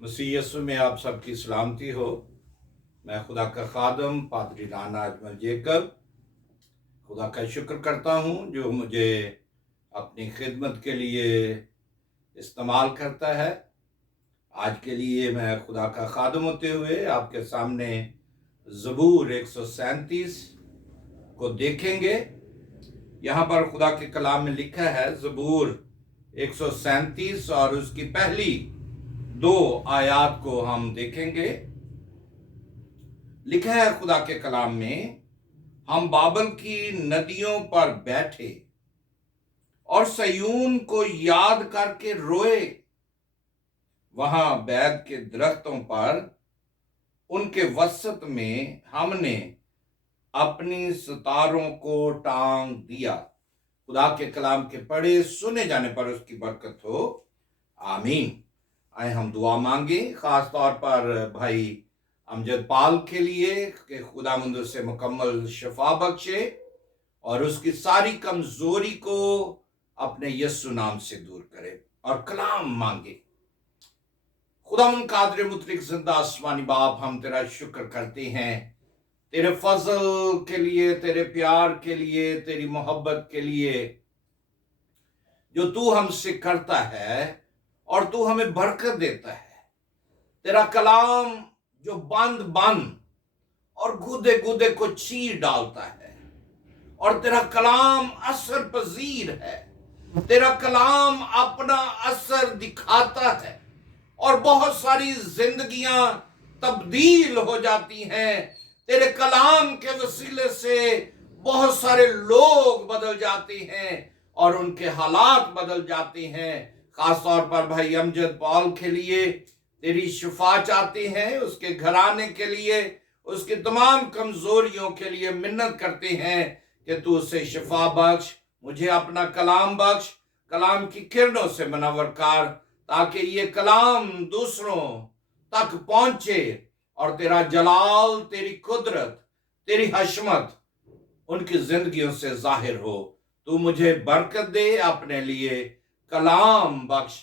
मसीह यीशु में आप सबकी सलामती हो। मैं खुदा का खादम पादरी राना अजमल जेकब खुदा का शुक्र करता हूँ जो मुझे अपनी खिदमत के लिए इस्तेमाल करता है। आज के लिए मैं खुदा का खादम होते हुए आपके सामने ज़बूर 137 को देखेंगे। यहाँ पर खुदा के कलाम में लिखा है ज़बूर 137 और उसकी पहली 2 आयात को हम देखेंगे। लिखा है खुदा के कलाम में, हम बाबल की नदियों पर बैठे और सयून को याद करके रोए। वहां बैद के दरख्तों पर उनके वसत में हमने अपनी सितारों को टांग दिया। खुदा के कलाम के पढ़े सुने जाने पर उसकी बरकत हो, आमीन। आए हम दुआ मांगे, खास तौर पर भाई अमजद पाल के लिए कि खुदावंद से मुकम्मल शफा बख्शे और उसकी सारी कमजोरी को अपने यस्सु नाम से दूर करे और कलाम मांगे। खुदावंद कादिर मुतलक जिंदा आसमानी बाप, हम तेरा शुक्र करते हैं तेरे फजल के लिए, तेरे प्यार के लिए, तेरी मोहब्बत के लिए जो तू हमसे करता है और तू हमें बरकत देता है। तेरा कलाम जो बंद बंद और गुदे गुदे को चीर डालता है और तेरा कलाम असर पजीर है। तेरा कलाम अपना असर दिखाता है और बहुत सारी जिंदगियां तब्दील हो जाती हैं। तेरे कलाम के वसीले से बहुत सारे लोग बदल जाते हैं और उनके हालात बदल जाते हैं। खास तौर पर भाई अमजद पाल के लिए तेरी शिफा चाहते हैं, उसके घराने के लिए, उसकी तमाम कमजोरियों के लिए मिन्नत करते हैं कि तू उसे शिफा बख्श, मुझे अपना कलाम बख्श, कलाम की किरणों से मनवर कर, ताकि ये कलाम दूसरों तक पहुंचे और तेरा जलाल, तेरी कुदरत, तेरी हशमत उनकी जिंदगियों से जाहिर हो। तू मुझे बरकत दे, अपने लिए कलाम बख्श,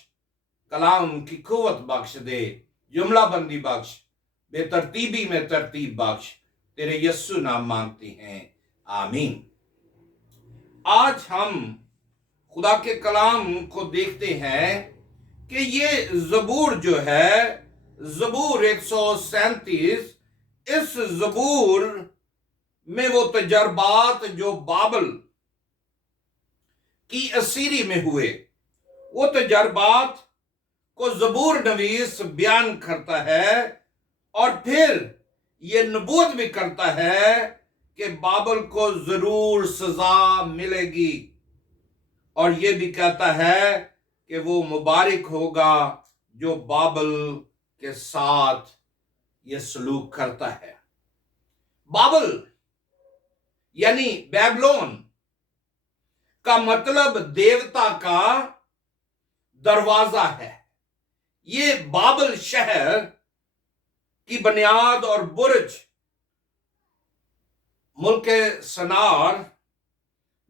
कलाम की कुव्वत बख्श दे, जुमला बंदी बख्श, बेतरतीबी में तरतीब बख्श। तेरे यस्सु नाम मांगते हैं, आमीन। आज हम खुदा के कलाम को देखते हैं कि ये ज़बूर जो है, ज़बूर 137, इस ज़बूर में वो तजर्बात जो बाबल की असीरी में हुए, वो तजर्बात को ज़बूर नवीस बयान करता है और फिर ये नबूवत भी करता है कि बाबल को जरूर सजा मिलेगी और ये भी कहता है कि वो मुबारक होगा जो बाबल के साथ ये सलूक करता है। बाबल यानी बैबलोन का मतलब देवता का दरवाजा है। ये बाबल शहर की बुनियाद और बुर्ज मुल्क सनार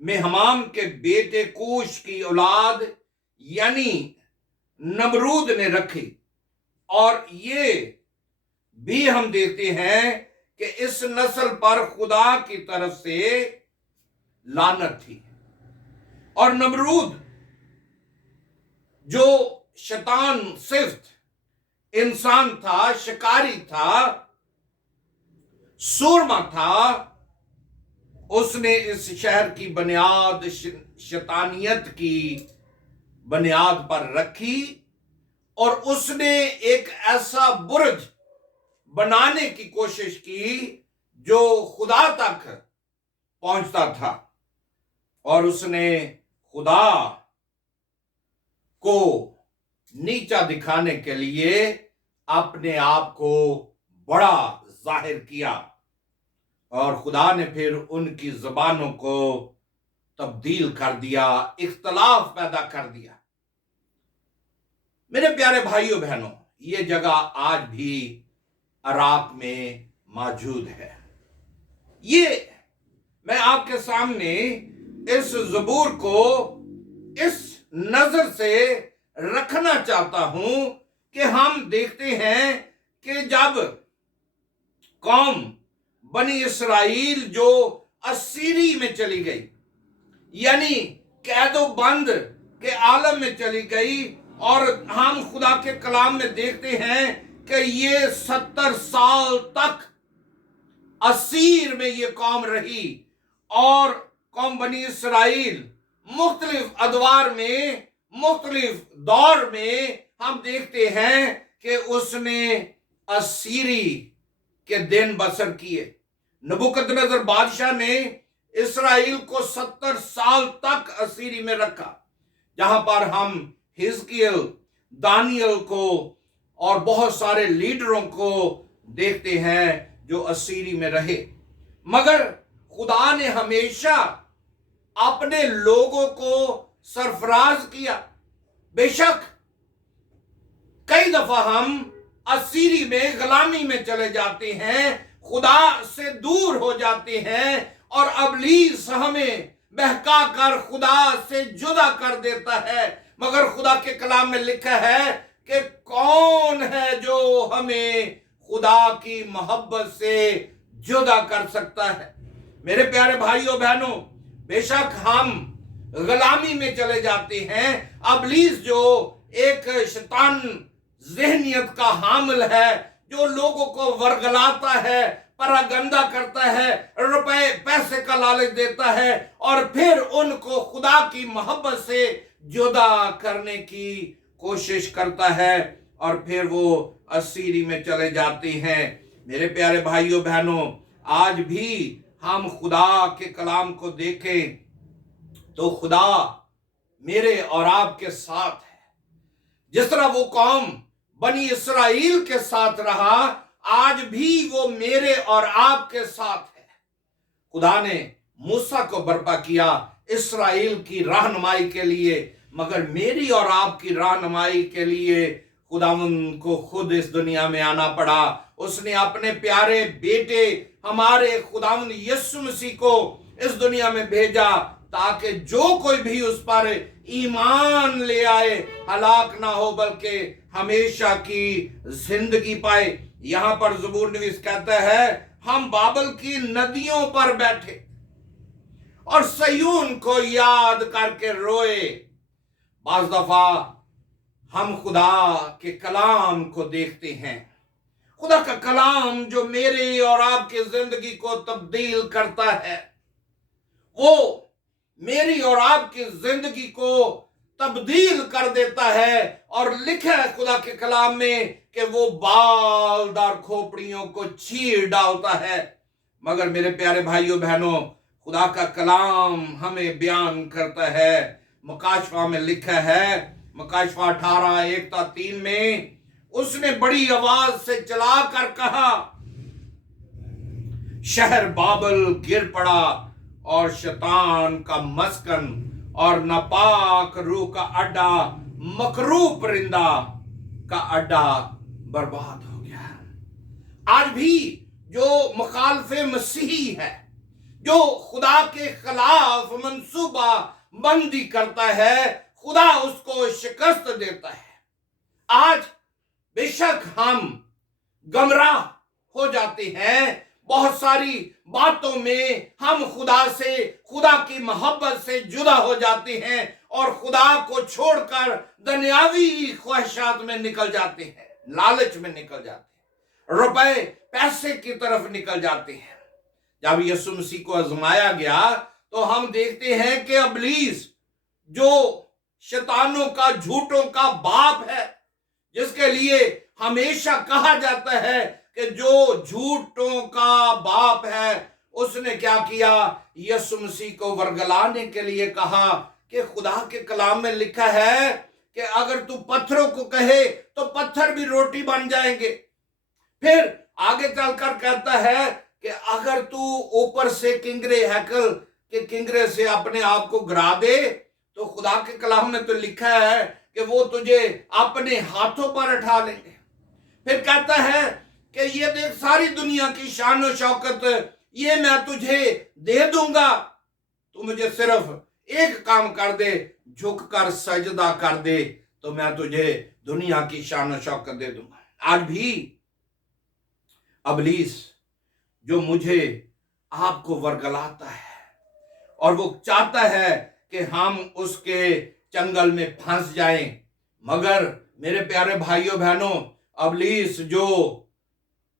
में हमाम के बेटे कूश की औलाद यानी नमरूद ने रखी। और ये भी हम देखते हैं कि इस नस्ल पर खुदा की तरफ से लानत थी और नमरूद जो शैतान सिफ्त इंसान था, शिकारी था, सूरमा था, उसने इस शहर की बुनियाद शैतानियत की बुनियाद पर रखी और उसने एक ऐसा बुर्ज बनाने की कोशिश की जो खुदा तक पहुंचता था और उसने खुदा को नीचा दिखाने के लिए अपने आप को बड़ा जाहिर किया और खुदा ने फिर उनकी ज़बानों को तब्दील कर दिया, इख्तलाफ पैदा कर दिया। मेरे प्यारे भाइयों बहनों, ये जगह आज भी इराक में मौजूद है। ये मैं आपके सामने इस ज़बूर को इस नजर से रखना चाहता हूं कि हम देखते हैं कि जब कौम बनी इसराइल जो असीरी में चली गई, यानी कैदो बंद के आलम में चली गई, और हम खुदा के कलाम में देखते हैं कि ये 70 साल तक असीर में ये कौम रही, और कौम बनी इसराइल मुख्तलिफ अदवार में, मुख्तलिफ दौर में हम देखते हैं कि उसने असीरी के दिन बसर किए। नबूकदनेस्सर बादशाह ने इसराइल को 70 साल तक असीरी में रखा, जहां पर हम हिजकियल, दानियल को और बहुत सारे लीडरों को देखते हैं जो असीरी में रहे। मगर खुदा ने हमेशा अपने लोगों को सरफराज किया। बेशक कई दफा हम असीरी में, गुलामी में चले जाते हैं, खुदा से दूर हो जाते हैं, और इब्लीस हमें बहका कर खुदा से जुदा कर देता है। मगर खुदा के कलाम में लिखा है कि कौन है जो हमें खुदा की मोहब्बत से जुदा कर सकता है। मेरे प्यारे भाइयों बहनों, बेशक हम गुलामी में चले जाते हैं, इब्लीस जो एक शैतान ज़हनियत का हामिल है, जो लोगों को वर्गलाता है, परागंदा करता है, रुपए पैसे का लालच देता है, और फिर उनको खुदा की मोहब्बत से जुदा करने की कोशिश करता है, और फिर वो असीरी में चले जाते हैं। मेरे प्यारे भाइयों बहनों, आज भी हम खुदा के कलाम को देखें तो खुदा मेरे और आपके साथ है। जिस तरह वो कौम बनी इसराइल के साथ रहा, आज भी वो मेरे और आपके साथ है। खुदा ने मूसा को बर्पा किया इसराइल की रहनुमाई के लिए, मगर मेरी और आपकी रहनुमाई के लिए खुदावंद को खुद इस दुनिया में आना पड़ा। उसने अपने प्यारे बेटे हमारे खुदावंद यीशु मसीह को इस दुनिया में भेजा, ताकि जो कोई भी उस पर ईमान ले आए हलाक ना हो, बल्कि हमेशा की जिंदगी पाए। यहां पर ज़बूर नवीस कहता है, हम बाबल की नदियों पर बैठे और सयून को याद करके रोए। बाज़ दफा हम खुदा के कलाम को देखते हैं, खुदा का कलाम जो मेरे और आपकी जिंदगी को तब्दील करता है, वो मेरी और आपकी जिंदगी को तब्दील कर देता है। और लिखा है खुदा के कलाम में कि वो बालदार खोपड़ियों को चीर डालता है। मगर मेरे प्यारे भाइयों बहनों, खुदा का कलाम हमें बयान करता है। मुकाशवा में लिखा है, मुकाशवा 18:1-3 में, उसने बड़ी आवाज से चलाकर कहा, शहर बाबल गिर पड़ा और शैतान का मस्कन और नापाक रूह का अड्डा, मकरू परिंदा का अड्डा बर्बाद हो गया। आज भी जो मुखालफे मसीही है, जो खुदा के खिलाफ मंसूबा बंदी करता है, खुदा उसको शिकस्त देता है। आज बेशक हम गमराह हो जाते हैं, बहुत सारी बातों में हम खुदा से, खुदा की मोहब्बत से जुदा हो जाते हैं, और खुदा को छोड़कर दुनियावी ख्वाहिशात में निकल जाते हैं, लालच में निकल जाते हैं, रुपए पैसे की तरफ निकल जाते हैं। जब यीशु मसीह को आजमाया गया तो हम देखते हैं कि इब्लीस जो शैतानों का, झूठों का बाप है, जिसके लिए हमेशा कहा जाता है कि जो झूठों का बाप है, उसने क्या किया, यीशु मसीह को वर्गलाने के लिए कहा कि खुदा के कलाम में लिखा है कि अगर तू पत्थरों को कहे तो पत्थर भी रोटी बन जाएंगे। फिर आगे चलकर कहता है कि अगर तू ऊपर से किंगरे हैकल के किंगरे से अपने आप को गिरा दे, तो खुदा के कलाम में तो लिखा है कि वो तुझे अपने हाथों पर उठा लेंगे। फिर कहता है कि ये देख, सारी दुनिया की शान और शौकत ये मैं तुझे दे दूंगा, तू मुझे सिर्फ एक काम कर दे, झुक कर सजदा कर दे, तो मैं तुझे दुनिया की शान और शौकत दे दूंगा। आज भी अबलीस जो मुझे आपको वर्गलाता है और वो चाहता है कि हम उसके चंगल में फंस जाएं, मगर मेरे प्यारे भाइयों बहनों, अबलीस जो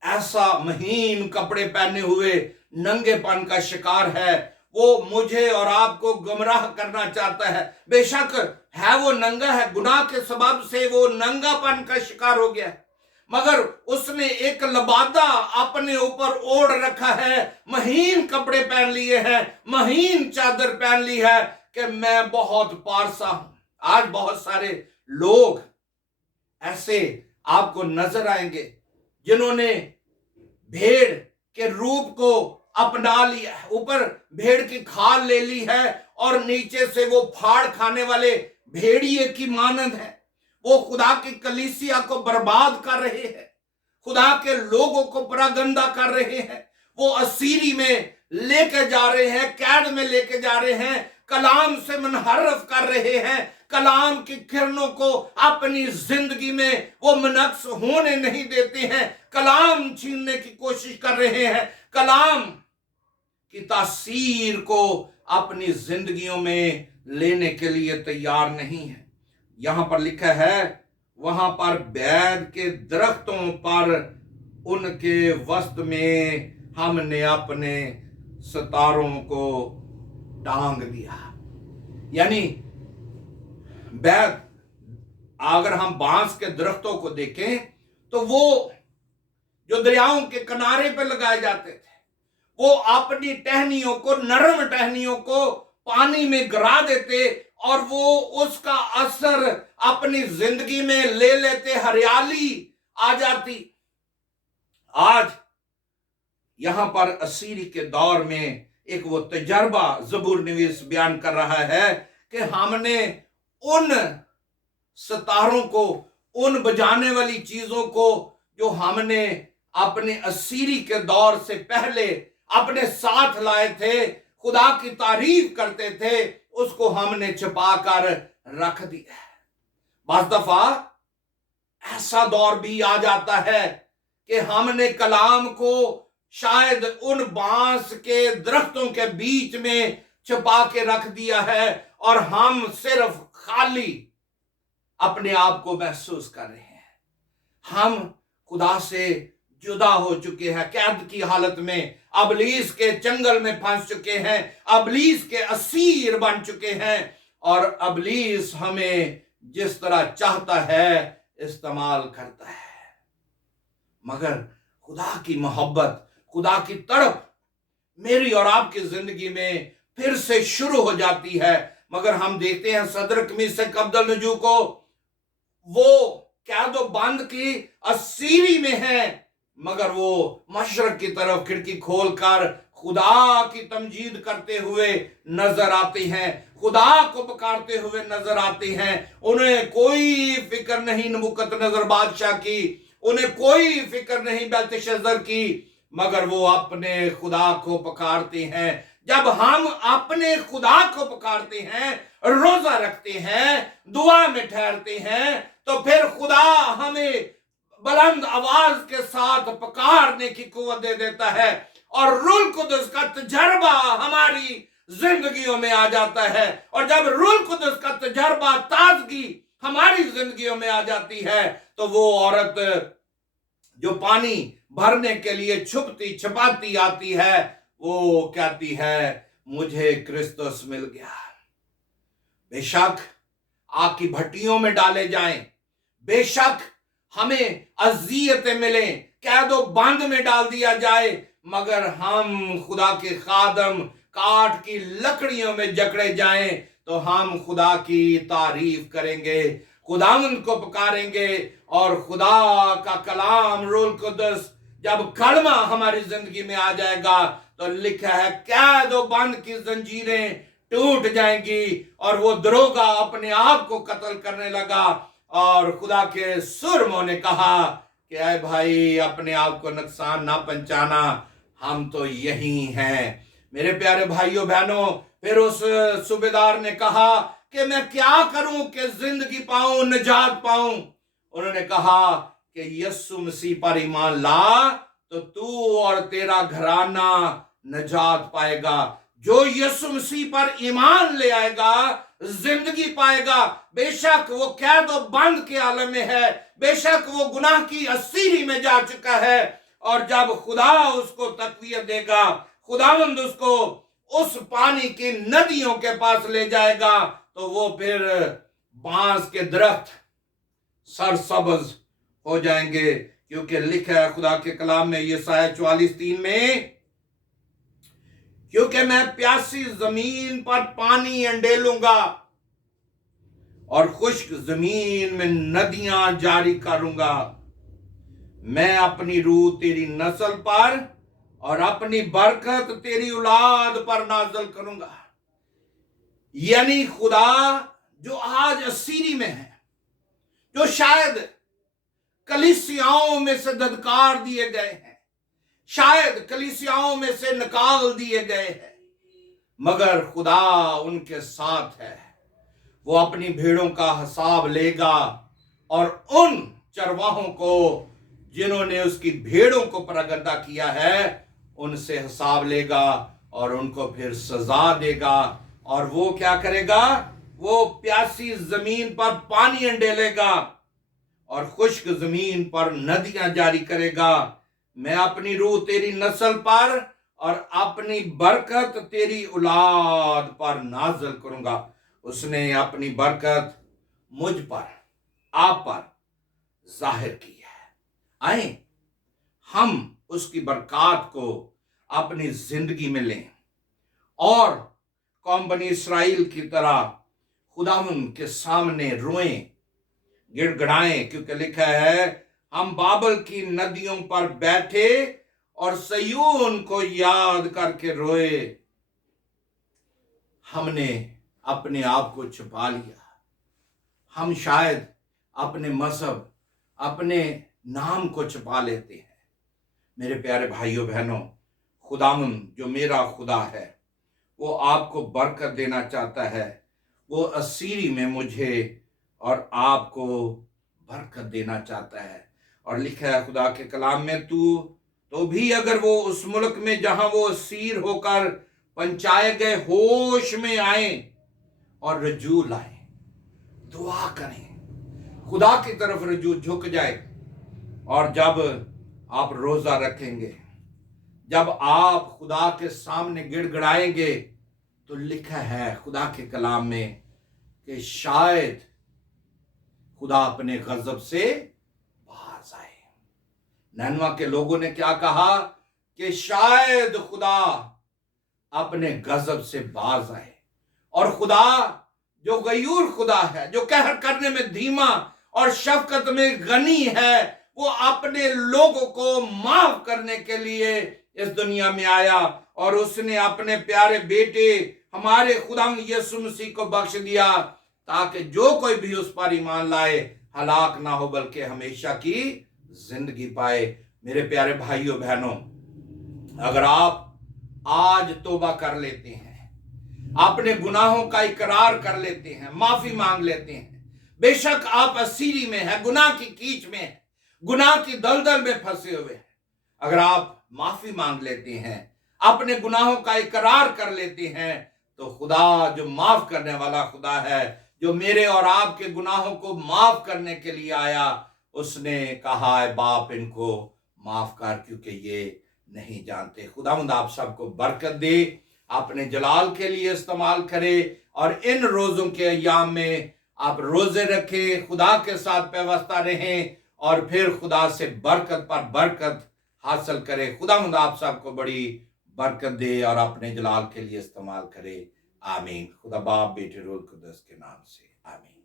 ऐसा महीन कपड़े पहने हुए नंगेपन का शिकार है, वो मुझे और आपको गुमराह करना चाहता है। बेशक है वो नंगा है, गुनाह के सबब से वो नंगापन का शिकार हो गया है, मगर उसने एक लबादा अपने ऊपर ओढ़ रखा है, महीन कपड़े पहन लिए हैं, महीन चादर पहन ली है कि मैं बहुत पारसा हूं। आज बहुत सारे लोग ऐसे आपको नजर आएंगे जिन्होंने भेड़ के रूप को अपना लिया है, ऊपर भेड़ की खाल ले ली है और नीचे से वो फाड़ खाने वाले भेड़िए की मानंद है। वो खुदा की कलीसिया को बर्बाद कर रहे हैं, खुदा के लोगों को परागंदा कर रहे हैं, वो असीरी में लेके जा रहे हैं, कैद में लेके जा रहे हैं, कलाम से मुनहरफ कर रहे हैं, कलाम की किरणों को अपनी जिंदगी में वो मनक्स होने नहीं देते हैं, कलाम छीनने की कोशिश कर रहे हैं, कलाम की तासीर को अपनी जिंदगियों में लेने के लिए तैयार नहीं है। यहां पर लिखा है, वहां पर बैर के दरख्तों पर उनके वस्त में हमने अपने सितारों को टांग दिया। यानी बैर, अगर हम बांस के दरख्तों को देखें तो वो जो दरियाओं के किनारे पे लगाए जाते थे, वो अपनी टहनियों को, नरम टहनियों को पानी में गिरा देते और वो उसका असर अपनी जिंदगी में ले लेते, हरियाली आ जाती। आज यहां पर असीरी के दौर में एक वो तजर्बा ज़बूर नवीस बयान कर रहा है कि हमने उन सितारों को, उन बजाने वाली चीजों को जो हमने अपने असीरी के दौर से पहले अपने साथ लाए थे, खुदा की तारीफ करते थे, उसको हमने छिपा कर रख दिया है। बस दफा ऐसा दौर भी आ जाता है कि हमने कलाम को शायद उन बांस के दरख्तों के बीच में छिपा के रख दिया है और हम सिर्फ खाली अपने आप को महसूस कर रहे हैं। हम खुदा से जुदा हो चुके हैं, कैद की हालत में, अबलीस के चंगल में फंस चुके हैं, अबलीस के असीर बन चुके हैं और अबलीस हमें जिस तरह चाहता है इस्तेमाल करता है। मगर खुदा की मोहब्बत, खुदा की तड़प मेरी और आपकी जिंदगी में फिर से शुरू हो जाती है। मगर हम देखते हैं सदरक मीशक अब्दुलनजू को, वो कैद बंद की असीरी में है, मगर वो मशरक की तरफ खिड़की खोलकर खुदा की तमजीद करते हुए नजर आते हैं, खुदा को पुकारते हुए नजर आते हैं। उन्हें कोई फिक्र नहीं नबूकदनेस्सर बादशाह की, उन्हें कोई फिक्र नहीं बेल्तशस्सर की, मगर वो अपने खुदा को पुकारते हैं। जब हम अपने खुदा को पुकारते हैं, रोजा रखते हैं, दुआ में ठहरते हैं, तो फिर खुदा हमें बुलंद आवाज के साथ पुकारने की कुव्वत दे देता है और रूह कुदस का तजर्बा हमारी जिंदगियों में आ जाता है। और जब रूह कुदस का तजर्बा, ताजगी हमारी जिंदगियों में आ जाती है, तो वो औरत जो पानी भरने के लिए छुपती छिपाती आती है, वो कहती है, मुझे क्रिस्तुस मिल गया। बेशक आग की भट्टियों में डाले जाएं, बेशक हमें अजियतें मिलें, कैदो बंद में डाल दिया जाए, मगर हम खुदा के खादम काठ की लकड़ियों में जकड़े जाएं, तो हम खुदा की तारीफ करेंगे, खुदावंद को पुकारेंगे। और खुदा का कलाम, रूह कुदस, जब कलमा हमारी जिंदगी में आ जाएगा, तो लिखा है कैदो बंद की जंजीरें टूट जाएंगी। और वो दरोगा अपने आप को कत्ल करने लगा और खुदा के सुरमों ने कहा कि ऐ भाई, अपने आप को नुकसान ना पहुंचाना, हम तो यही हैं। मेरे प्यारे भाइयों बहनों, फिर उस सूबेदार ने कहा कि मैं क्या करूं कि जिंदगी पाऊं, निजात पाऊं। उन्होंने कहा कि यीशु मसीह पर ईमान ला तो तू और तेरा घराना नजात पाएगा। जो यीशु मसीह पर ईमान ले आएगा जिंदगी पाएगा। बेशक वो कैद और बंद के आलम में है, बेशक वो गुनाह की असीरी में जा चुका है, और जब खुदा उसको तकवीत देगा, खुदावंद उसको उस पानी की नदियों के पास ले जाएगा, तो वो फिर बांस के दरख्त सरसब्ज हो जाएंगे। क्योंकि लिखा है खुदा के कलाम में यशायाह 44:3 में, क्योंकि मैं प्यासी जमीन पर पानी अंडेलूंगा और खुश्क जमीन में नदियां जारी करूंगा। मैं अपनी रूह तेरी नस्ल पर और अपनी बरकत तेरी औलाद पर नाज़िल करूंगा। यानी खुदा जो आज असीरी में है, जो शायद कलीसियाओं में से धदकार दिए गए हैं, शायद कलीसियाओं में से निकाल दिए गए हैं, मगर खुदा उनके साथ है। वो अपनी भेड़ों का हिसाब लेगा और उन चरवाहों को जिन्होंने उसकी भेड़ों को परगंदा किया है उनसे हिसाब लेगा और उनको फिर सजा देगा। और वो क्या करेगा? वो प्यासी जमीन पर पानी अंडेलेगा और खुश्क जमीन पर नदियां जारी करेगा। मैं अपनी रूह तेरी नस्ल पर और अपनी बरकत तेरी औलाद पर नाज़िल करूंगा। उसने अपनी बरकत मुझ पर, आप पर जाहिर की है। आए हम उसकी बरकत को अपनी जिंदगी में लें और कौम बनी इसराइल की तरह खुदावंद के सामने रोएं, गिड़गिड़ाएं। क्योंकि लिखा है, हम बाबल की नदियों पर बैठे और सयून को याद करके रोए। हमने अपने आप को छुपा लिया। हम शायद अपने मजहब, अपने नाम को छुपा लेते हैं। मेरे प्यारे भाइयों बहनों, खुदावंद जो मेरा खुदा है वो आपको बरकत देना चाहता है। वो असीरी में मुझे और आपको बरकत देना चाहता है। और लिखा है खुदा के कलाम में, तो भी अगर वो उस मुल्क में जहां वो असीर होकर पंचाए गए होश में आए और रजू लाए, दुआ करें, खुदा की तरफ रजू झुक जाए। और जब आप रोजा रखेंगे, जब आप खुदा के सामने गिड़गिड़ाएंगे, तो लिखा है खुदा के कलाम में कि शायद खुदा अपने गजब से बाज आए। नैनवा के लोगों ने क्या कहा कि शायद खुदा अपने गजब से बाज आए। और खुदा जो गयूर खुदा है, जो कहर करने में धीमा और शफकत में गनी है, वो अपने लोगों को माफ करने के लिए इस दुनिया में आया और उसने अपने प्यारे बेटे हमारे खुदा यीशु मसीह को बख्श दिया, ताकि जो कोई भी उस पर ईमान लाए हलाक ना हो बल्कि हमेशा की जिंदगी पाए। मेरे प्यारे भाइयों बहनों, अगर आप आज तौबा कर लेते हैं, अपने गुनाहों का इकरार कर लेते हैं, माफी मांग लेते हैं, बेशक आप असीरी में हैं, गुनाह की कीच में हैं, गुनाह की दलदल में फंसे हुए हैं, अगर आप माफी मांग लेते हैं, अपने गुनाहों का इकरार कर लेते हैं, तो खुदा जो माफ करने वाला खुदा है, जो मेरे और आपके गुनाहों को माफ करने के लिए आया, उसने कहा है, बाप इनको माफ कर क्योंकि ये नहीं जानते। खुदावंद आप सबको बरकत दे, अपने जलाल के लिए इस्तेमाल करे और इन रोजों के अय्याम में आप रोजे रखें, खुदा के साथ पेवस्ता रहें और फिर खुदा से बरकत पर बरकत हासिल करें। खुदावंद आप सबको बड़ी बरकत दे और अपने जलाल के लिए इस्तेमाल करे। आमीन। खुदा बाप, बेटे, रूह कुद्दस के नाम से आमीन।